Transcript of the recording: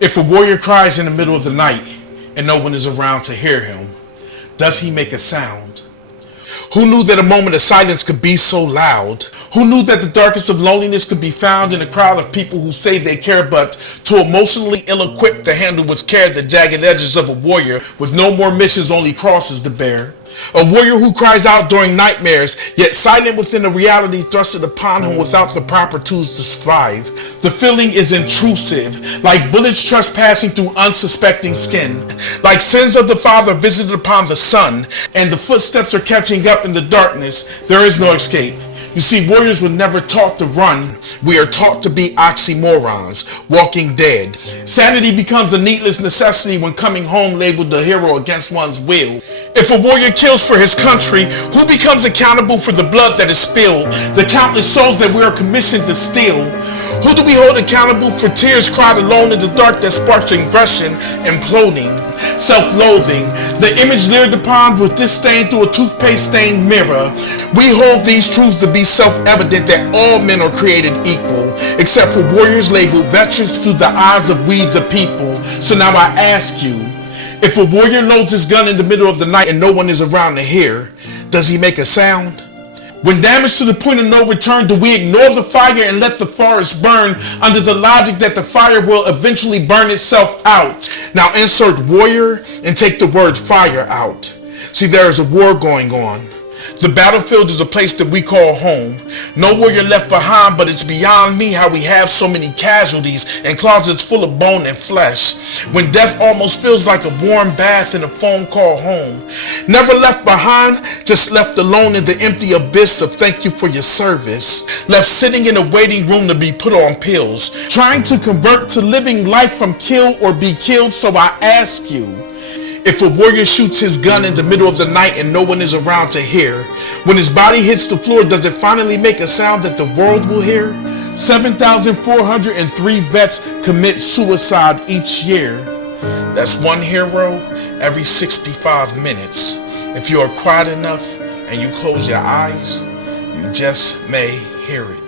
If a warrior cries in the middle of the night and no one is around to hear him, does he make a sound? Who knew that a moment of silence could be so loud? Who knew that the darkest of loneliness could be found in a crowd of people who say they care but too emotionally ill-equipped to handle with care the jagged edges of a warrior with no more missions, only crosses to bear? A warrior who cries out during nightmares, yet silent within the reality thrusted upon him without the proper tools to survive. The feeling is intrusive, like bullets trespassing through unsuspecting skin. Like sins of the Father visited upon the Son, and the footsteps are catching up in the darkness. There is no escape. You see, warriors were never taught to run. We are taught to be oxymorons, walking dead. Sanity becomes a needless necessity when coming home labeled the hero against one's will. If a warrior kills for his country, who becomes accountable for the blood that is spilled, the countless souls that we are commissioned to steal? Who do we hold accountable for tears cried alone in the dark that sparks aggression, imploding, self-loathing, the image leered upon with disdain through a toothpaste-stained mirror? We hold these truths to be self-evident that all men are created equal, except for warriors labeled veterans through the eyes of we the people. So now I ask you, if a warrior loads his gun in the middle of the night and no one is around to hear, does he make a sound? When damaged to the point of no return, do we ignore the fire and let the forest burn under the logic that the fire will eventually burn itself out? Now insert warrior and take the word fire out. See, there is a war going on. The battlefield is a place that we call home. No warrior left behind, but it's beyond me how we have so many casualties and closets full of bone and flesh. When death almost feels like a warm bath and a phone call home. Never left behind, just left alone in the empty abyss of thank you for your service. Left sitting in a waiting room to be put on pills. Trying to convert to living life from kill or be killed, so I ask you, if a warrior shoots his gun in the middle of the night and no one is around to hear, when his body hits the floor, does it finally make a sound that the world will hear? 7,403 vets commit suicide each year. That's one hero every 65 minutes. If you are quiet enough and you close your eyes, you just may hear it.